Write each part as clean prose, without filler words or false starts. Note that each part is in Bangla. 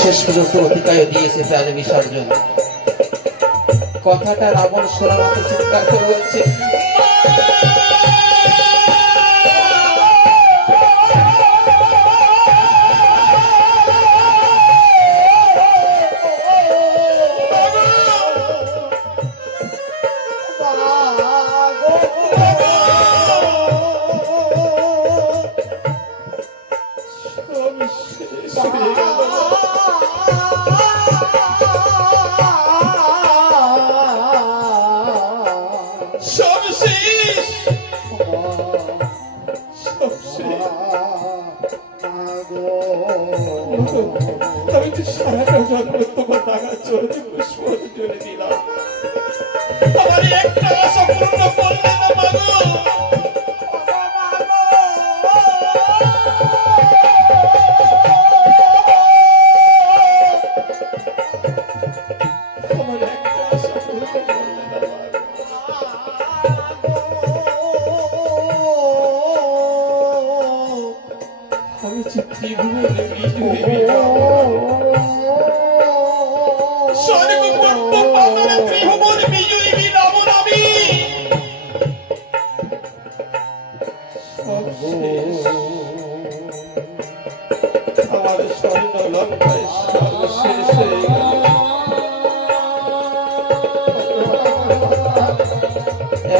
শেষ পর্যন্ত অতিকায় দিয়েছে প্রাণ বিসর্জন। কথাটা রাবণ শোনার মতো চিৎকার করে বলছে, আমি তো সারাটা জন্ম তোমার টাকা চলে পুষ্প চলে দিলাম, আমার একটা আশা পূর্ণ করলে না মাগো।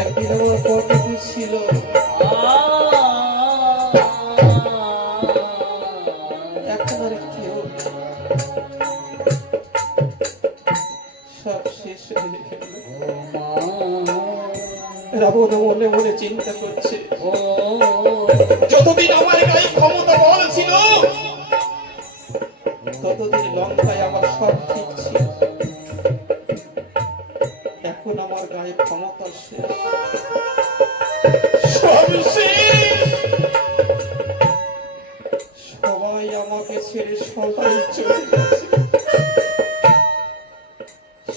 একদিন আমার কতটুকু ছিল, এখন আর কেউ, সব শেষ হয়ে গেল। রাবণ মনে মনে চিন্তা করছে, যতদিন আমার গায়ে ক্ষমতা বল ছিল ততদিন লঙ্কায় আমার সব ঠিক ছিল, এখন আমার গায়ে ক্ষমতা শেষ, সব শেষ। সবাই আমাকে ছেড়ে সবাই চলে গেছে,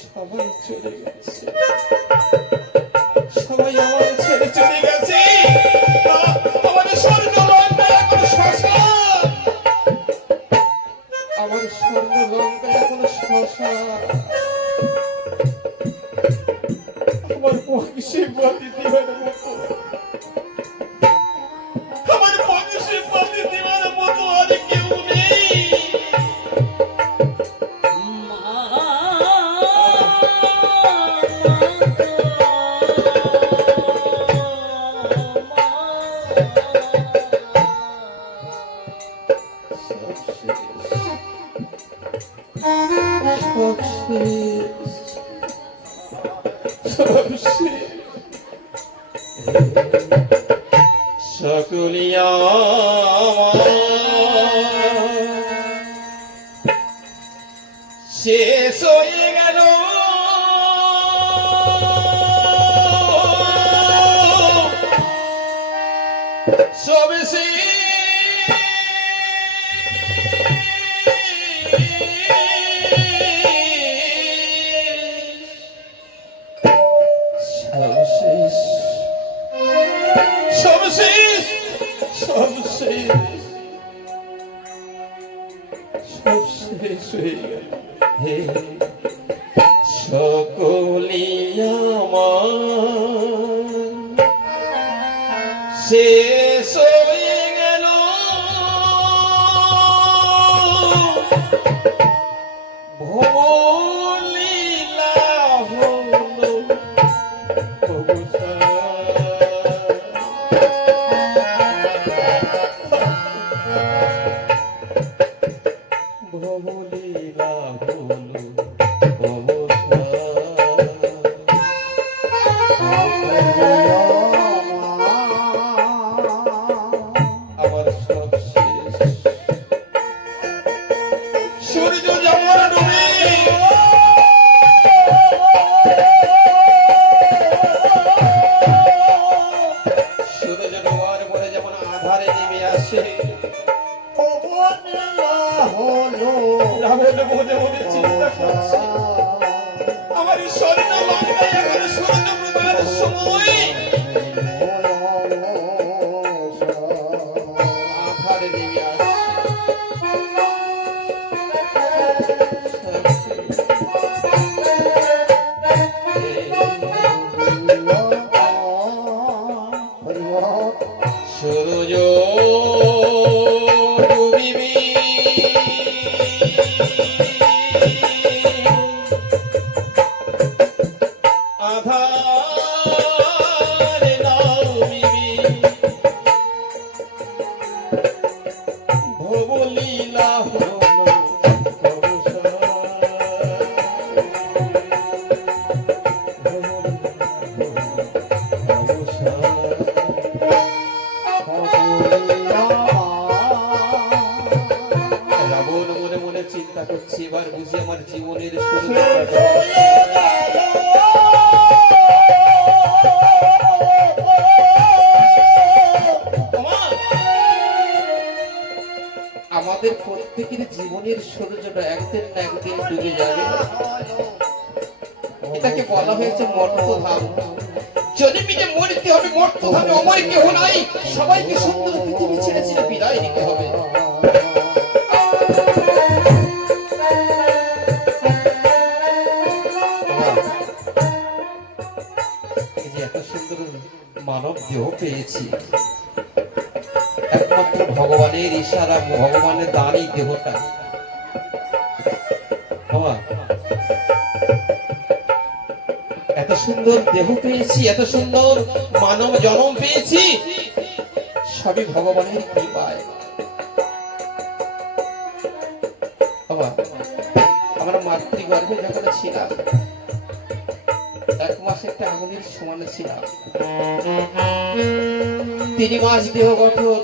সবাই চলে গেছে, সবাই আমাকে ছেড়ে চলে গেছে। আমার স্বর্ণ লঙ্কা এখন শ্মশান, আমার স্বর্ণ লঙ্কা এখন শ্মশান। আমার বংশে বাতি দিবার মতো, আমার বংশে বাতি দিবার মতো আর কেউ নেই। সকলিয়া শেষ হয়ে গেল, সব শেষ, সব শেষ, সব শেষ, সব শেষ হয়ে গেল। হে সকলি আমার শেষ হয়ে গেল, ভবলীলা হলো ভবলীলা হলো আমার সব শেষ, সূর্য যেমন ডুবে, সূর্য ডোবার পরে যেমন আধারে নেমে আসে, রাবণ মনে মনে চিন্তা করছে, আমার স্বর্ণ লঙ্কায় এখন সূর্য ডোবার সময় আধারে নেমে আসে। সূর্য ডুবিবি আধারে নামিবি ভবলীলা হলো রাবণ মনে মনে চিন্তা করছি, এবার বুঝি আমার জীবনের শুরু। আমাদের প্রত্যেকের জীবনের সূর্যটা একদিন না একদিন ডুবে যাবে। এটাকে বলা হয়েছে মর্তধাম। যদি মিটে মরতে হবে মর্তধামে, অমর কেহ নাই, সবাইকে সুন্দর পৃথিবী ছেড়ে ছেড়ে বিদায় নিতে হবে। এই যে এত সুন্দর মানব দেহ পেয়েছি, একমাত্র ভগবানের ইশারা, ভগবানের দানই দেহটা। এত সুন্দর দেহ পেয়েছি, এত সুন্দর মানব জন্ম পেয়েছি, সবই ভগবানের কৃপায়। আমরা মাতৃগর্ভে যখন ছিলাম, 1 মাস একটা আগুনের সমানে ছিলাম। 3 মাস দেহ গঠন,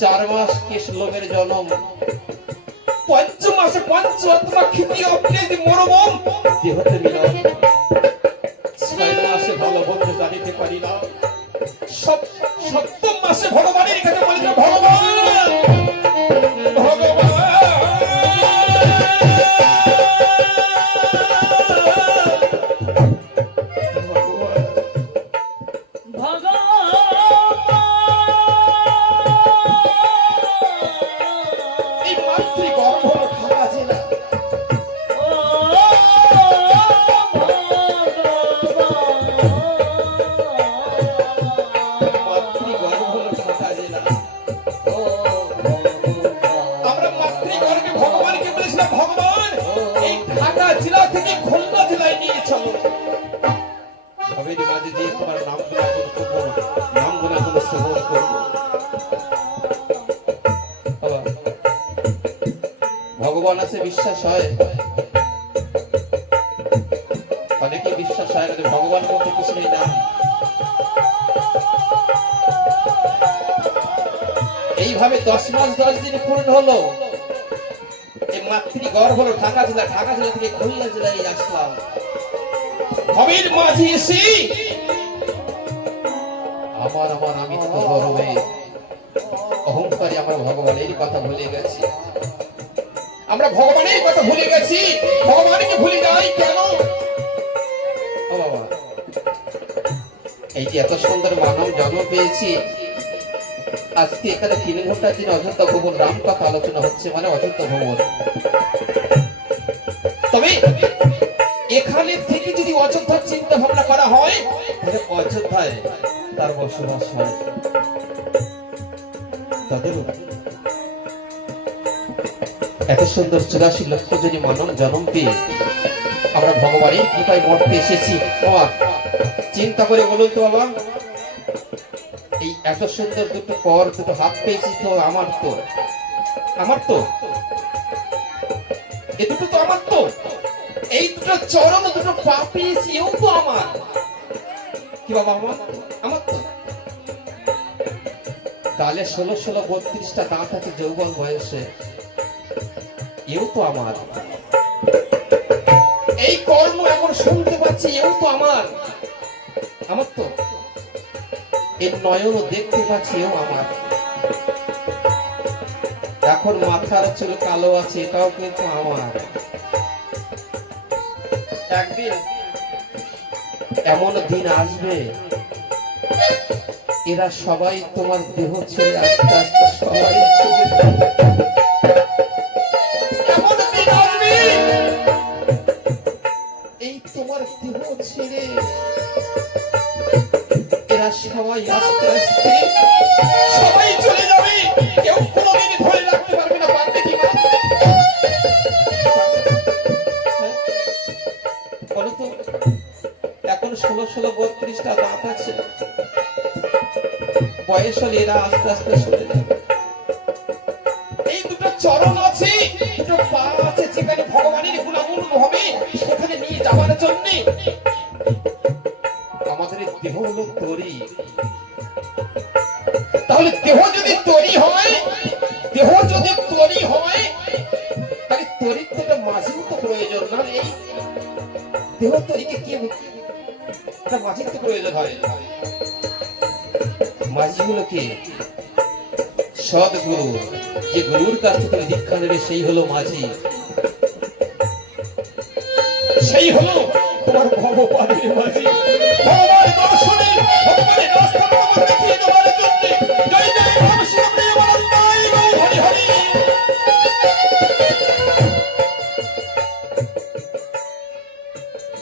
4 মাস কেশ লোমের জন্ম, 5 মাসে পঞ্চাত্মা খিতি অপ্রেতি মরমম দেহতে মিলন। 6 মাসে ভালো বলতে জানিতে পারি না, 7ম মাসে ভগবানের কাছে বলি না, ভগবান ভগবান ভগবান আছে বিশ্বাস হয়, অনেকে বিশ্বাস হয় না ভগবান বলতে কিছু নেই না। এইভাবে 10 মাস 10 দিন পূর্ণ হলো। এই মাতৃগর্ভ হলো ঢাকা জেলা, ঢাকা জেলা থেকে খুলনা জেলায় আসলাম। ভবের মাঝে এসে আমার আমি তো গর্বে অহংকারে আমরা ভগবানের কথা ভুলে গেছি। আমরা ভগবানের কথা ভুলে গেছি, ভগবানকে ভুলে যাই কেন? ও বাবা, এই যে এত সুন্দর মানব জন্ম পেয়েছি, আজকে এখানে 3 ঘন্টার দিন অযোধ্যা ভবন রাম কথা আলোচনা হচ্ছে, মানে অযোধ্যা ভবন। তবে এখানে থেকে যদি অযোধ্যার চিন্তা ভাবনা করা হয়, তাহলে অযোধ্যায় তার বসবাস হয়। তাদের এত সুন্দর 84 লক্ষ যদি মানব জন্ম পেয়ে আমরা ভগবানের কৃপায় মরতে এসেছি। বাবা চিন্তা করে বলুন তো বাবা, এই এত সুন্দর দুটো পর, দুটো হাত পেয়েছি তো আমার তো এই দুটো তো আমার তো, এই দুটো চরণ, দুটো পা পেয়েছি, এও তো আমার। কি বাবা আমার তো। তাহলে 16 32টা দাঁত আছে যৌবন বয়সে, এও তো আমার। এই কর্ম এখন শুনতে পাচ্ছি, এও তো আমার তো। এই নয়ন দেখতে পাচ্ছি, এও আমার। এখন মাথার চুল কালো আছে, এটাও কিন্তু আমার। একদিন এমন দিন আসবে, এরা সবাই তোমার দেহ ছেড়ে আস্তে আস্তে সবাই এমন সময় আস্তে আস্তে সবাই চলে যাবে, কেউ কোনোদিন ধরে রাখতে পারবে না। পারবে কি মা? বলো তো, এখন 16-16 দাঁত আছে, বয়স হলে এরা আস্তে আস্তে চলে যাবে। এই দুটো চরণ আছে, দুটো পা আছে, যেখানে ভগবানের গুণাগুণ হবে সেখানে নিয়ে যাওয়ার জন্য আমাদের দেহ হলো তরি। তাহলে দেহ যদি তরি হয়, দেহ যদি তরি হয়, তাহলে তরির থেকে মাঝির তো প্রয়োজন না। এই দেহ তরিকে কি মাঝির তো প্রয়োজন হয়। মাঝি হলো কি? সদ্গুরু। যে গুরুর কাছ থেকে দীক্ষা নেবে সেই হলো মাঝি, সেই হলো তোমার ভগবানের মাঝি। ভগবান দর্শনে, ভগবানের রাস্তা তোমার দেখিয়ে দেওয়ার জন্য। জয় জয় রাম শ্রী রাম জয় গো হরি হরি।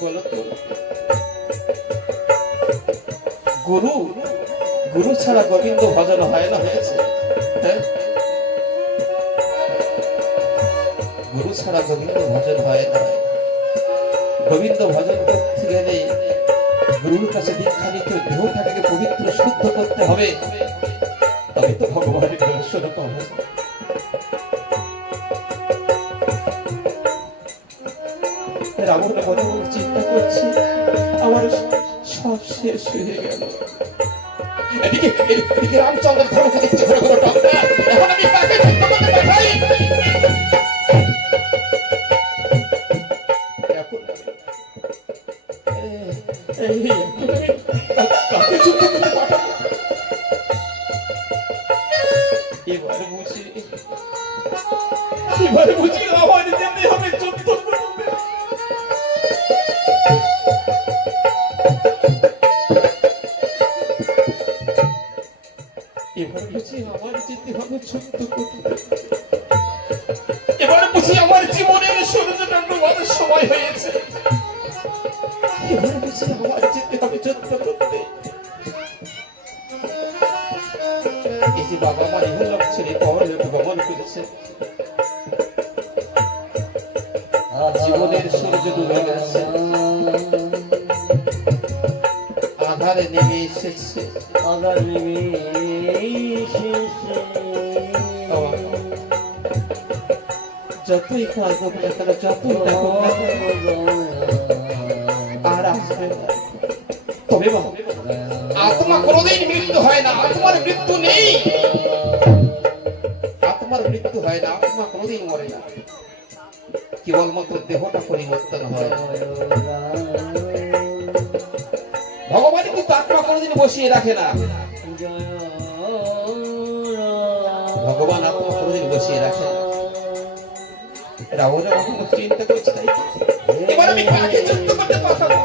বলো তো, গুরু গুরু ছাড়া গোবিন্দ ভজন হয় না? হয়েছে? হ্যাঁ, গুরু ছাড়া গোবিন্দ ভজন হয় না। গোবিন্দ ভজন করতে গেলে গুরুর কাছে দীক্ষা নিতে দেহটাকে পবিত্র শুদ্ধ করতে হবে, তবে তো ভগবানের দর্শন পাবো। রাবণ মনে মনে চিন্তা করছে, আমার সব শেষ হয়ে গেল। এদিকে এদিকে রামচন্দ্র ধনুকে দিচ্ছে ঘুরে ঘুরে টপটা। এখন আমি কাকে যুদ্ধ করতে পাঠাই? এবারে বুঝি আমার জন্য আমি যুদ্ধ করতে। এবারে বুঝি আমার যেতে হবে যুদ্ধ করতে। এবারে বুঝি আমার জীবনের সূর্যদণ্ড বলার সময় হয়েছে। এবারে বুঝি আমার যেতে হবে যুদ্ধ করতে। এই যে বাবা আমার ইহলোক ছেড়ে পরলোক গমন করেছে, জীবনের সূর্য ডুবে গেছে, আধারে নেমে এসেছে। যতই কাজ হোক না কেন, যতই দেখো না আর আসবে না। তবে আত্মা কোনোদিন মৃত্যু হয় না, আত্মার মৃত্যু নেই। আত্মার মৃত্যু হয় না, আত্মা কোনোদিন মরে না, কেবলমাত্র দেহটা পরিবর্তন হয়। ভগবান কিন্তু আত্মা কোনোদিন বসিয়ে রাখে না, ভগবান আত্মা কোনোদিন বসিয়ে রাখে না। রাবণ চিন্তা করছে, তাই এবার আমি কাকে যুদ্ধ করতে পাঠাবো?